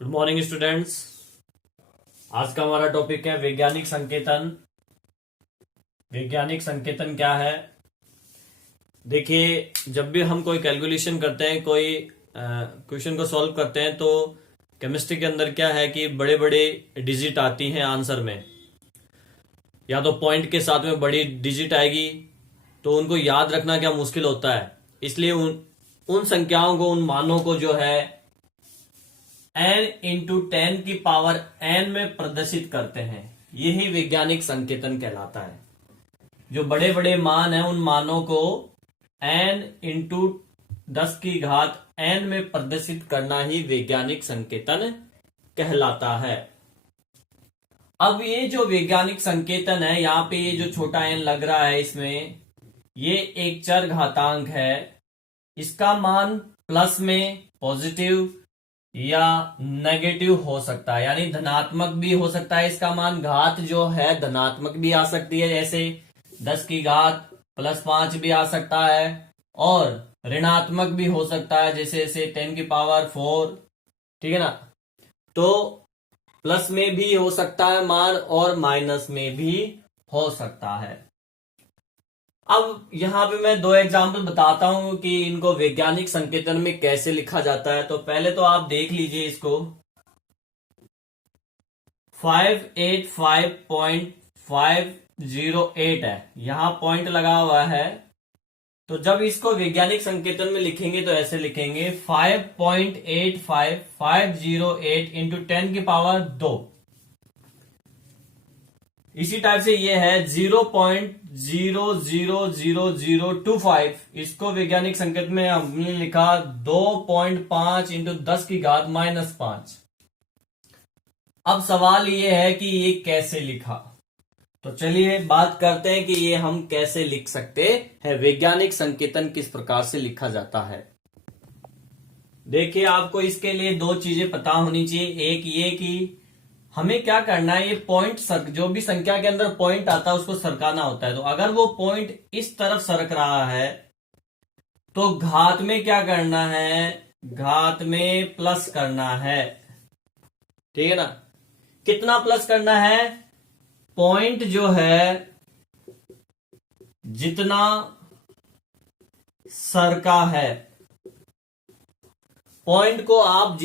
Good morning students. आज का हमारा टॉपिक है वैज्ञानिक संकेतन। वैज्ञानिक संकेतन क्या है? देखिए, जब भी हम कोई कैलकुलेशन करते हैं, कोई क्वेश्चन को सॉल्व करते हैं, तो केमिस्ट्री के अंदर क्या है कि बड़े बड़े डिजिट आती हैं आंसर में। या तो पॉइंट के साथ में बड़ी डिजिट आएगी, तो उनको याद रखना क्या मुश्किल होता है। इसलिए उन संख्याओं को, उन मानों को जो है n इंटू 10 की पावर n में प्रदर्शित करते हैं। यही वैज्ञानिक संकेतन कहलाता है। जो बड़े बड़े मान हैं, उन मानों को n इंटू 10 की घात n में प्रदर्शित करना ही वैज्ञानिक संकेतन कहलाता है। अब ये जो वैज्ञानिक संकेतन है, यहां पे ये जो छोटा n लग रहा है, इसमें ये एक चर घातांक है। इसका मान प्लस में पॉजिटिव या नेगेटिव हो सकता है, यानी धनात्मक भी हो सकता है। इसका मान घात जो है धनात्मक भी आ सकती है, जैसे 10 की घात +5 भी आ सकता है, और ऋणात्मक भी हो सकता है, जैसे 10 की पावर 4। ठीक है ना? तो प्लस में भी हो सकता है मान, और माइनस में भी हो सकता है। अब यहां पे मैं दो एग्जाम्पल बताता हूं कि इनको वैज्ञानिक संकेतन में कैसे लिखा जाता है। तो पहले तो आप देख लीजिए इसको। 585.508 है, यहां पॉइंट लगा हुआ है। तो जब इसको वैज्ञानिक संकेतन में लिखेंगे तो ऐसे लिखेंगे 5.85508 इंटू 10 की पावर 2। इसी टाइप से ये है 0.00025। इसको वैज्ञानिक संकेत में हमने लिखा 2.5 इंटू 10 की घात -5। अब सवाल ये है कि ये कैसे लिखा। तो चलिए बात करते हैं कि ये हम कैसे लिख सकते हैं। वैज्ञानिक संकेतन किस प्रकार से लिखा जाता है। देखिए, आपको इसके लिए दो चीजें पता होनी चाहिए। एक ये कि हमें क्या करना है, ये पॉइंट जो भी संख्या के अंदर पॉइंट आता है उसको सरकाना होता है। तो अगर वो पॉइंट इस तरफ सरक रहा है तो घात में क्या करना है, घात में प्लस करना है। ठीक है ना? कितना प्लस करना है? पॉइंट जो है जितना सरका है, पॉइंट को आप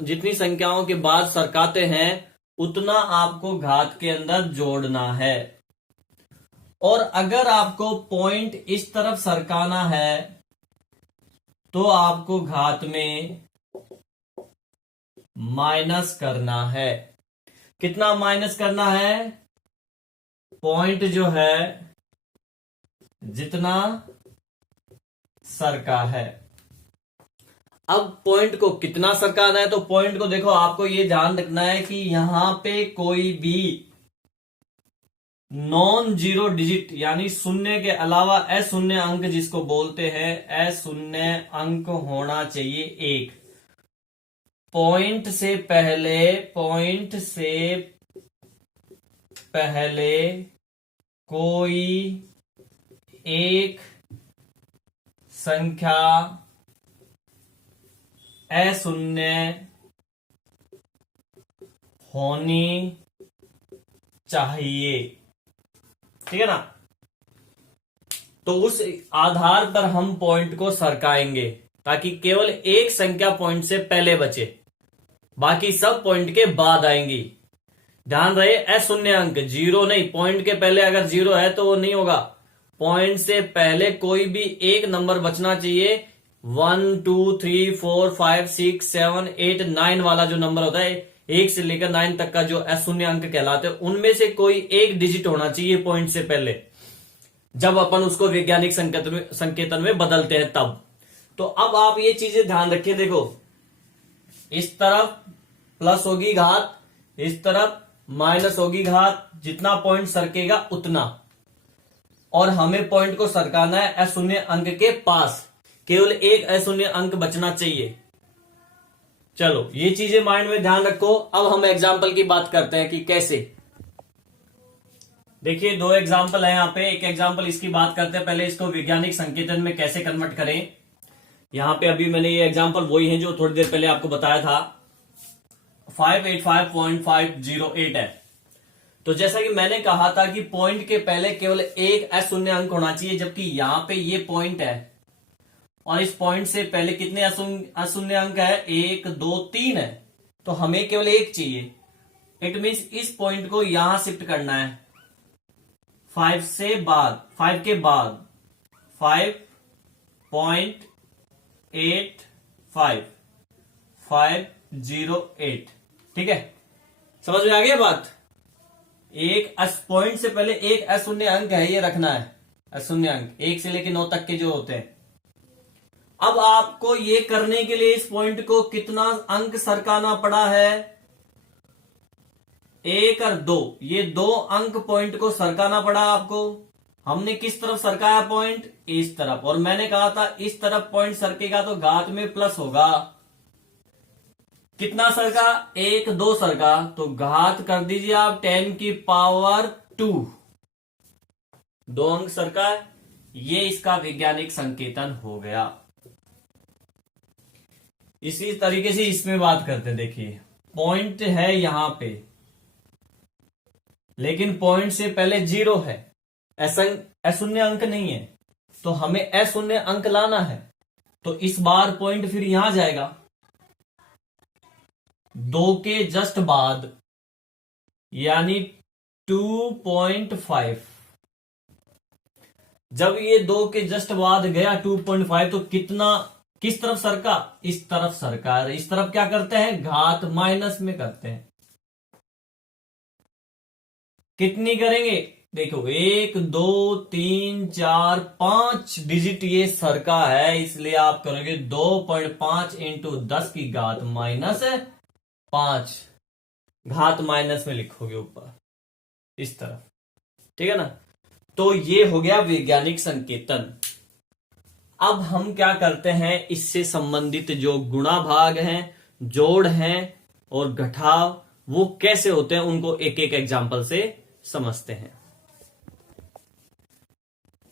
जितनी संख्याओं के बाद सरकाते हैं, उतना आपको घात के अंदर जोड़ना है। और अगर आपको पॉइंट इस तरफ सरकाना है तो आपको घात में माइनस करना है। कितना माइनस करना है? पॉइंट जो है जितना सरका है। अब पॉइंट को कितना सरकाना है, तो पॉइंट को देखो, आपको ये ध्यान रखना है कि यहां पे कोई भी नॉन जीरो डिजिट, यानी शून्य के अलावा अशून्य अंक जिसको बोलते हैं, अशून्य अंक होना चाहिए एक। पॉइंट से पहले कोई एक संख्या अशून्य होनी चाहिए। ठीक है ना? तो उस आधार पर हम पॉइंट को सरकाएंगे, ताकि केवल एक संख्या पॉइंट से पहले बचे, बाकी सब पॉइंट के बाद आएंगी। ध्यान रहे, अशून्य अंक, जीरो नहीं। पॉइंट के पहले अगर जीरो है तो वो नहीं होगा। पॉइंट से पहले कोई भी एक नंबर बचना चाहिए। 1 2 3 4 5 6 7 8 9 वाला जो नंबर होता है, 1 से लेकर 9 तक का जो अशून्य अंक कहलाते हैं, उनमें से कोई एक डिजिट होना चाहिए पॉइंट से पहले, जब अपन उसको वैज्ञानिक संकेतन में बदलते हैं तब। तो अब आप ये चीजें ध्यान रखिए। देखो, इस तरफ प्लस होगी घात, इस तरफ माइनस होगी घात, जितना पॉइंट सरकेगा उतना। और हमें पॉइंट को सरकाना है अशून्य अंक के पास, केवल एक अशून्य अंक बचना चाहिए। चलो, ये चीजें माइंड में ध्यान रखो। अब हम एग्जाम्पल की बात करते हैं कि कैसे। देखिए, दो एग्जाम्पल है यहाँ पे। एक एग्जाम्पल इसकी बात करते हैं, पहले इसको वैज्ञानिक संकेतन में कैसे कन्वर्ट करें। यहां पे अभी मैंने ये एग्जांपल वही है जो थोड़ी देर पहले आपको बताया था, 585.508 है। तो जैसा कि मैंने कहा था कि पॉइंट के पहले केवल एक अशून्य अंक होना चाहिए, जबकि यहां पे ये पॉइंट है और इस पॉइंट से पहले कितने अशून्य अंक है, 1 2 3 है। तो हमें केवल एक चाहिए। इट मीन्स इस पॉइंट को यहां शिफ्ट करना है 5 के बाद 5.85 ठीक है, समझ में आ गया बात। एक पॉइंट से पहले एक अशून्य अंक है, ये रखना है अशून्य अंक 1 से लेकर 9 तक के जो होते हैं। अब आपको ये करने के लिए इस पॉइंट को कितना अंक सरकाना पड़ा है, 1 और 2, ये 2 अंक पॉइंट को सरकाना पड़ा आपको। हमने किस तरफ सरकाया पॉइंट, इस तरफ, और मैंने कहा था इस तरफ पॉइंट सरकेगा तो घात में प्लस होगा। कितना सरका, 1 2 सरका, तो घात कर दीजिए आप 10 की पावर 2, 2 अंक सरका। ये इसका वैज्ञानिक संकेतन हो गया। इसी तरीके से इसमें बात करते हैं। देखिए पॉइंट है यहां पे, लेकिन पॉइंट से पहले 0 है, अशून्य अंक नहीं है, तो हमें अशून्य अंक लाना है। तो इस बार पॉइंट फिर यहां जाएगा 2 के जस्ट बाद, यानी 2.5। जब ये 2 के जस्ट बाद गया 2.5, तो कितना, किस तरफ सरका, इस तरफ सरका। इस तरफ क्या करते हैं, घात माइनस में करते हैं। कितनी करेंगे, देखो 1 2 3 4 5 डिजिट ये सरका है, इसलिए आप करोगे 2.5 इंटू 10 की घात -5, घात माइनस में लिखोगे ऊपर इस तरफ, ठीक है ना। तो ये हो गया वैज्ञानिक संकेतन। अब हम क्या करते हैं, इससे संबंधित जो गुणा भाग हैं, जोड़ हैं और घटाव, वो कैसे होते हैं उनको एक एक एग्जाम्पल से समझते हैं।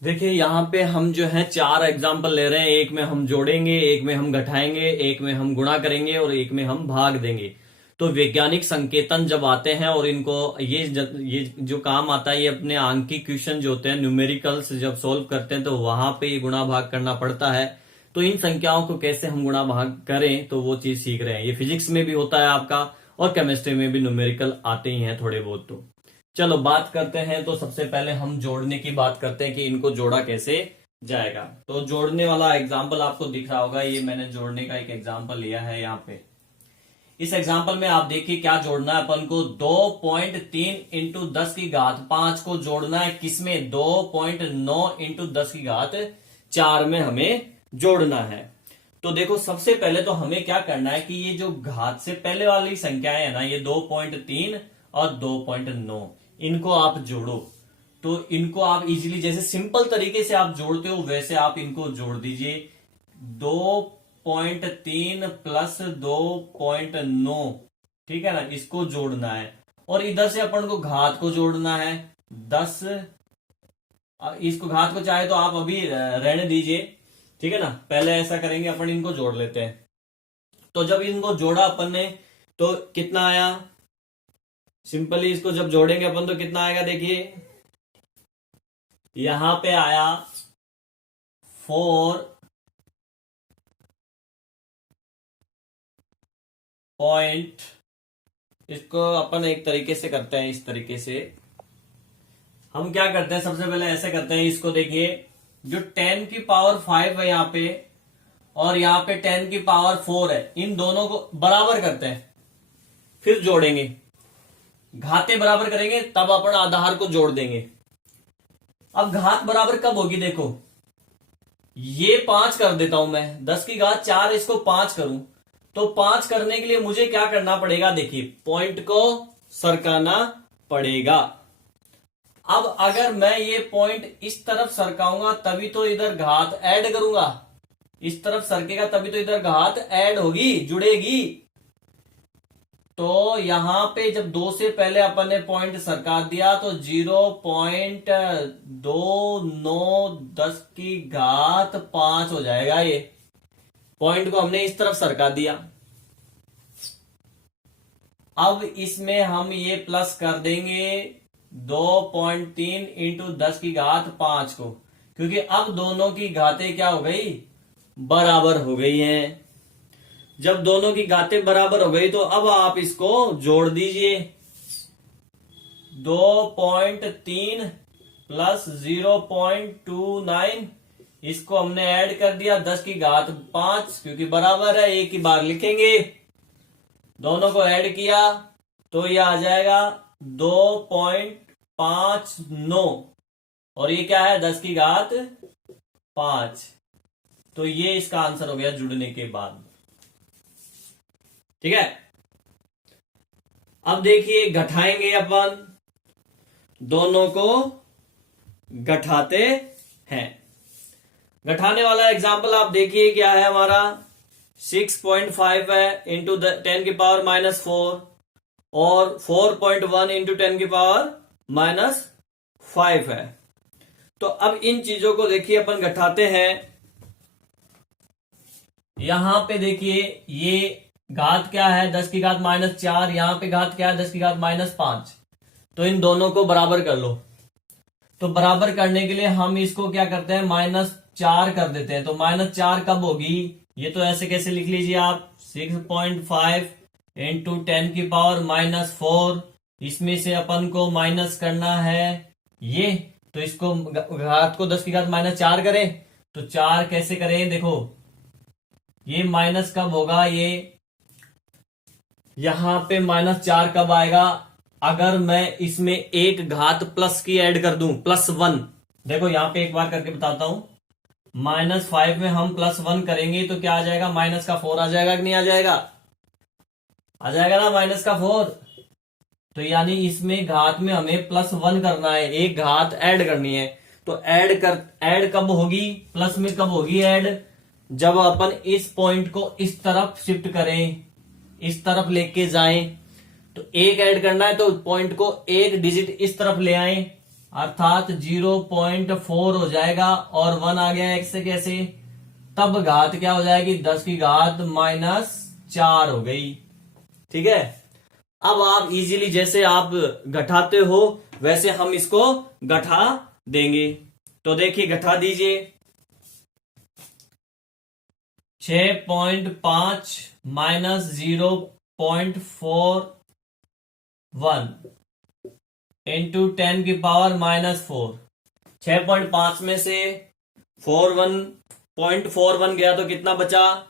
देखिए यहां पे हम जो है 4 एग्जाम्पल ले रहे हैं। एक में हम जोड़ेंगे, एक में हम घटाएंगे, एक में हम गुणा करेंगे और एक में हम भाग देंगे। तो वैज्ञानिक संकेतन जब आते हैं और इनको ये जो काम आता है, ये अपने आंकिक क्वेश्चन जो होते हैं, न्यूमेरिकल्स जब सॉल्व करते हैं तो वहां पे ये गुणा भाग करना पड़ता है। तो इन संख्याओं को कैसे हम गुणा भाग करें, तो वो चीज सीख रहे हैं। ये फिजिक्स में भी होता है आपका, और केमिस्ट्री में भी न्यूमेरिकल आते ही हैं थोड़े बहुत। तो चलो बात करते हैं। तो सबसे पहले हम जोड़ने की बात करते हैं कि इनको जोड़ा कैसे जाएगा। तो जोड़ने वाला एग्जाम्पल आपको दिख रहा होगा, ये मैंने जोड़ने का एक एग्जाम्पल लिया है यहाँ पे। इस एग्जाम्पल में आप देखिए क्या जोड़ना है अपन को, 2.3 इंटू 10 की घात 5 को जोड़ना है किसमें, 2.9 इंटू 10 की घात 4 में हमें जोड़ना है। तो देखो सबसे पहले तो हमें क्या करना है कि ये जो घात से पहले वाली संख्याएं है ना, ये 2.3 और 2.9, इनको आप जोड़ो। तो इनको आप इजीली, जैसे सिंपल तरीके से आप जोड़ते हो वैसे आप इनको जोड़ दीजिए। 2.3 प्लस 2.9, ठीक है ना, इसको जोड़ना है। और इधर से अपन को घात को जोड़ना है 10। इसको घात को चाहे तो आप अभी रहने दीजिए, ठीक है ना। पहले ऐसा करेंगे, अपन इनको जोड़ लेते हैं। तो जब इनको जोड़ा अपन ने तो कितना आया, सिंपली इसको जब जोड़ेंगे अपन तो कितना आएगा, देखिए यहां पे आया 4 पॉइंट, इसको अपन एक तरीके से करते हैं, इस तरीके से हम क्या करते हैं, सबसे पहले ऐसे करते हैं। इसको देखिए, जो 10 की पावर 5 है यहाँ पे और यहाँ पे 10 की पावर 4 है, इन दोनों को बराबर करते हैं, फिर जोड़ेंगे। घातें बराबर करेंगे तब अपन आधार को जोड़ देंगे। अब घात बराबर कब होगी, देखो ये 5 कर देता हूं मैं, 10 की घात 4, इसको 5 करूं तो 5 करने के लिए मुझे क्या करना पड़ेगा, देखिए पॉइंट को सरकाना पड़ेगा। अब अगर मैं ये पॉइंट इस तरफ सरकाऊंगा तभी तो इधर घात ऐड करूंगा, इस तरफ सरकेगा तभी तो इधर घात ऐड होगी, जुड़ेगी। तो यहां पे जब 2 से पहले अपन ने पॉइंट सरका दिया तो 0.29 10 की घात 5 हो जाएगा ये, पॉइंट को हमने इस तरफ सरका दिया। अब इसमें हम ये प्लस कर देंगे 2.3 इंटू 10 की घात 5 को, क्योंकि अब दोनों की घातें क्या हो गई, बराबर हो गई हैं। जब दोनों की घातें बराबर हो गई तो अब आप इसको जोड़ दीजिए। 2.3 प्लस 0.29, इसको हमने ऐड कर दिया 10 की घात 5, क्योंकि बराबर है, एक ही बार लिखेंगे। दोनों को ऐड किया तो ये आ जाएगा 2.59, और ये क्या है, 10 की घात 5। तो ये इसका आंसर हो गया जुड़ने के बाद। ठीक है, अब देखिए घटाएंगे अपन, दोनों को घटाते हैं। घटाने वाला एग्जाम्पल आप देखिए क्या है हमारा, 6.5 है इंटू 10 की पावर -4 और 4.1 इंटू 10 की पावर -5 है। तो अब इन चीजों को देखिए अपन घटाते हैं। यहां पे देखिए ये घात क्या है, 10 की घात -4, यहां पे घात क्या है, 10 की घात -5। तो इन दोनों को बराबर कर लो। तो बराबर करने के लिए हम इसको क्या करते हैं, -4 कर देते हैं। तो -4 कब होगी, ये तो ऐसे कैसे लिख लीजिए आप, 6.5 इंटू 10 की पावर -4, इसमें से अपन को माइनस करना है ये, तो इसको घात को 10 की घात -4 करें। तो 4 कैसे करें, देखो ये माइनस कब होगा, ये यहां पे -4 कब आएगा, अगर मैं इसमें एक घात प्लस की ऐड कर दूं, +1। देखो यहां पे एक बार करके बताता हूं, -5 में हम +1 करेंगे तो क्या आ जाएगा, -4 आ जाएगा कि नहीं आ जाएगा, आ जाएगा ना -4। तो यानी इसमें घात में हमें +1 करना है, एक घात ऐड करनी है। तो ऐड कब होगी, प्लस में कब होगी ऐड, जब अपन इस पॉइंट को इस तरफ शिफ्ट करें, इस तरफ लेके जाएं। तो एक ऐड करना है तो पॉइंट को एक डिजिट इस तरफ ले आए, अर्थात 0.4 हो जाएगा, और 1 आ गया एक से कैसे, तब घात क्या हो जाएगी, 10 की घात -4 हो गई। ठीक है, अब आप इजीली जैसे आप घटाते हो वैसे हम इसको घटा देंगे। तो देखिए घटा दीजिए, 6.5 -0.41 इंटू 10 की पावर -4। 6.5 में से 41.41 गया तो कितना बचा,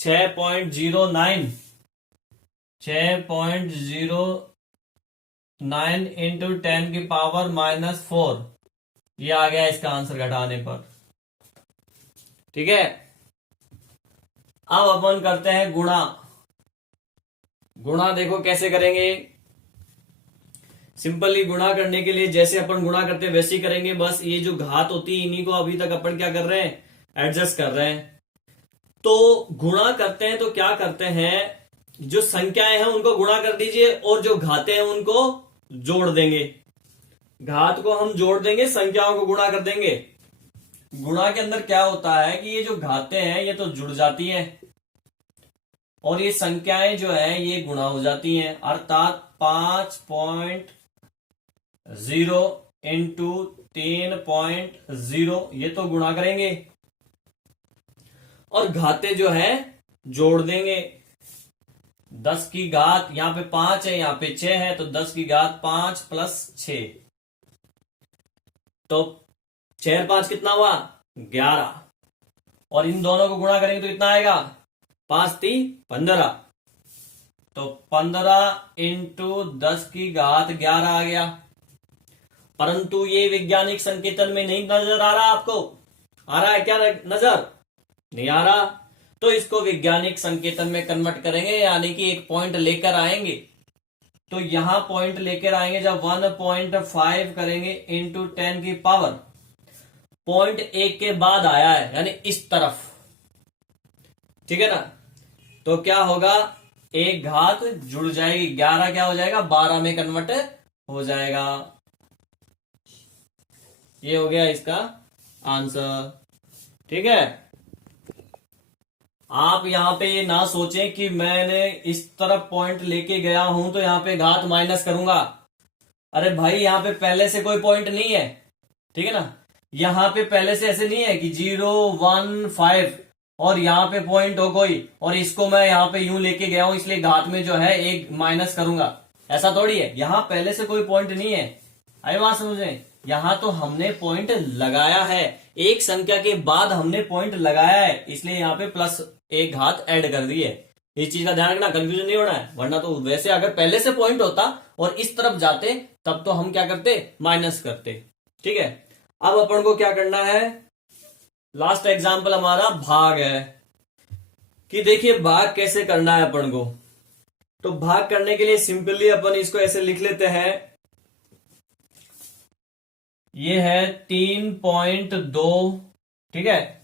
6.09 इंटू 10 की पावर -4, ये आ गया इसका आंसर घटाने पर। ठीक है, अब अपन करते हैं गुणा। गुणा देखो कैसे करेंगे, सिंपली गुणा करने के लिए जैसे अपन गुणा करते हैं वैसे ही करेंगे, बस ये जो घात होती है इन्हीं को अभी तक अपन क्या कर रहे हैं, एडजस्ट कर रहे हैं। तो गुणा करते हैं तो क्या करते हैं, जो संख्याएं हैं उनको गुणा कर दीजिए और जो घातें हैं उनको जोड़ देंगे। घात को हम जोड़ देंगे, संख्याओं को गुणा कर देंगे। गुणा के अंदर क्या होता है कि ये जो घातें हैं ये तो जुड़ जाती हैं और ये संख्याएं जो है ये गुणा हो जाती हैं, अर्थात 5.0 इंटू 3.0 ये तो गुणा करेंगे और घातें जो है जोड़ देंगे। 10 की घात, यहां पे 5 है यहां पे 6 है, तो 10 की घात 5 प्लस 6, तो 6 और 5 कितना हुआ, 11। और इन दोनों को गुणा करेंगे तो कितना आएगा, 5 3 15, तो 15 इंटू 10 की घात 11 आ गया। परंतु ये वैज्ञानिक संकेतन में नहीं नजर आ रहा, आपको आ रहा है क्या नजर, नहीं आ रहा। तो इसको वैज्ञानिक संकेतन में कन्वर्ट करेंगे, यानी कि एक पॉइंट लेकर आएंगे। तो यहां पॉइंट लेकर आएंगे, जब 1.5 करेंगे इंटू 10 की पावर, पॉइंट एक के बाद आया है यानी इस तरफ, ठीक है ना। तो क्या होगा, एक घात जुड़ जाएगी, 11 क्या हो जाएगा, 12 में कन्वर्ट हो जाएगा। ये हो गया इसका आंसर। ठीक है, आप यहाँ पे ये ना सोचें कि मैंने इस तरफ पॉइंट लेके गया हूं तो यहाँ पे घात माइनस करूंगा। अरे भाई यहाँ पे पहले से कोई पॉइंट नहीं है, ठीक है ना। यहाँ पे पहले से ऐसे नहीं है कि 0 1 5 और यहाँ पे पॉइंट हो कोई और इसको मैं यहाँ पे यूं लेके गया हूं इसलिए घात में जो है एक माइनस करूंगा, ऐसा थोड़ी है। यहाँ पहले से कोई पॉइंट नहीं है, आए बात समझे। यहाँ तो हमने पॉइंट लगाया है, एक संख्या के बाद हमने पॉइंट लगाया है, इसलिए यहाँ पे प्लस एक घात ऐड कर दी है। इस चीज का ध्यान रखना, कंफ्यूजन नहीं होना है। वरना तो वैसे अगर पहले से पॉइंट होता और इस तरफ जाते तब तो हम क्या करते, माइनस करते, ठीक है। अब अपन को क्या करना है, लास्ट एग्जाम्पल हमारा भाग है कि देखिए भाग कैसे करना है अपन को। तो भाग करने के लिए सिंपली अपन इसको ऐसे लिख लेते हैं, ये है 3.2, ठीक है,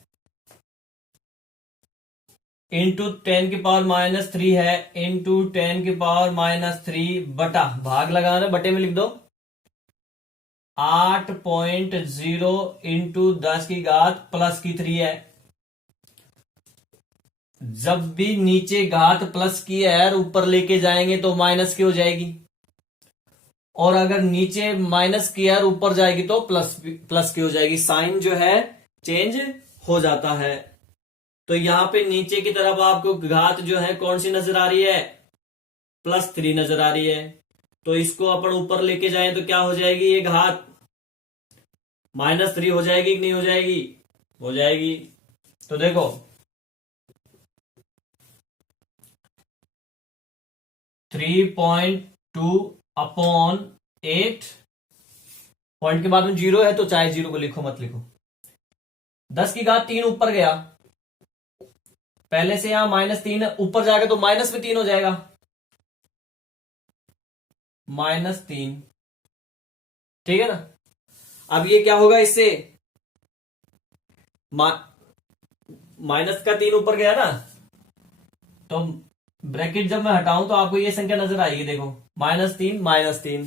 इंटू 10 की पावर -3 है, इंटू 10 की पावर -3 बटा, भाग लगाना बटे में लिख दो, 8.0 इंटू 10 की घात +3 है। जब भी नीचे घात प्लस की है ऊपर लेके जाएंगे तो माइनस की हो जाएगी, और अगर नीचे माइनस की है ऊपर जाएगी तो प्लस की हो जाएगी। साइन जो है चेंज हो जाता है। तो यहां पे नीचे की तरफ आपको घात जो है कौन सी नजर आ रही है, +3 नजर आ रही है। तो इसको अपन ऊपर लेके जाएं तो क्या हो जाएगी, ये घात -3 हो जाएगी कि नहीं हो जाएगी, हो जाएगी। तो देखो 3.2/8, पॉइंट के बाद में 0 है तो चाहे 0 को लिखो मत लिखो। 10 की घात 3 ऊपर गया, पहले से यहां -3 ऊपर जाएगा तो -3 हो जाएगा, -3, ठीक है ना। अब ये क्या होगा, इससे माइनस का 3 ऊपर गया ना, तो ब्रैकेट जब मैं हटाऊं तो आपको ये संख्या नजर आएगी, देखो -3 -3।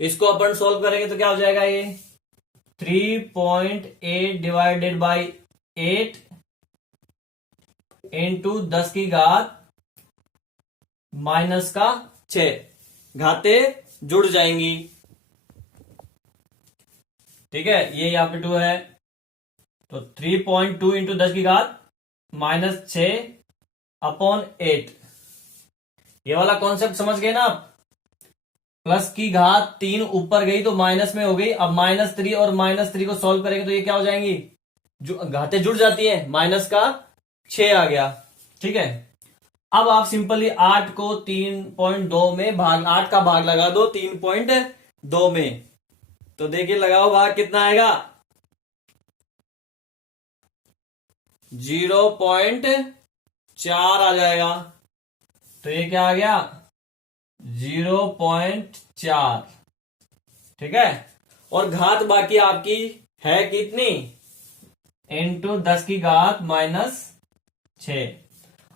इसको अपन सोल्व करेंगे तो क्या हो जाएगा, ये 3.8 डिवाइडेड बाई 8 इंटू 10 की घात -6, घाते जुड़ जाएंगी, ठीक है। ये यहां पे 2 है तो 3.2 इंटू 10 की घात -6/8। ये वाला कॉन्सेप्ट समझ गए ना आप। प्लस की घात 3 ऊपर गई तो माइनस में हो गई। अब -3 और -3 को सॉल्व करेंगे तो ये क्या हो जाएंगी, जो घातें जुड़ जाती है, -6 आ गया, ठीक है। अब आप सिंपली 8 को 3.2 में भाग, 8 का भाग लगा दो 3.2 में, तो देखिए लगाओ भाग कितना आएगा, 0.4 आ जाएगा। तो ये क्या आ गया, 0.4, ठीक है। और घात बाकी आपकी है कितनी, इंटू 10 की घात -6।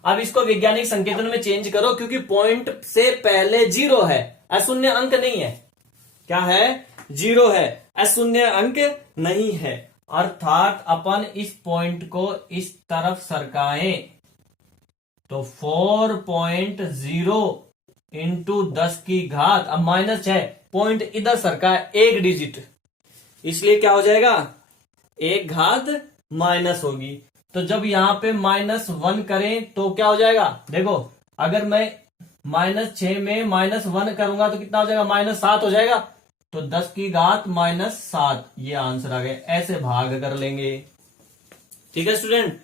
अब इसको वैज्ञानिक संकेतन में चेंज करो, क्योंकि पॉइंट से पहले 0 है, अशून्य अंक नहीं है। क्या है, 0 है, अशून्य अंक नहीं है। अर्थात अपन इस पॉइंट को इस तरफ सरकाएं तो 4.0 इंटू 10 की घात, अब -6, पॉइंट इधर सरका है एक डिजिट, इसलिए क्या हो जाएगा, एक घात माइनस होगी। तो जब यहां पे -1 करें तो क्या हो जाएगा, देखो अगर मैं -6 में -1 करूंगा तो कितना हो जाएगा, -7 हो जाएगा। तो 10 की घात -7, ये आंसर आ गया। ऐसे भाग कर लेंगे, ठीक है स्टूडेंट।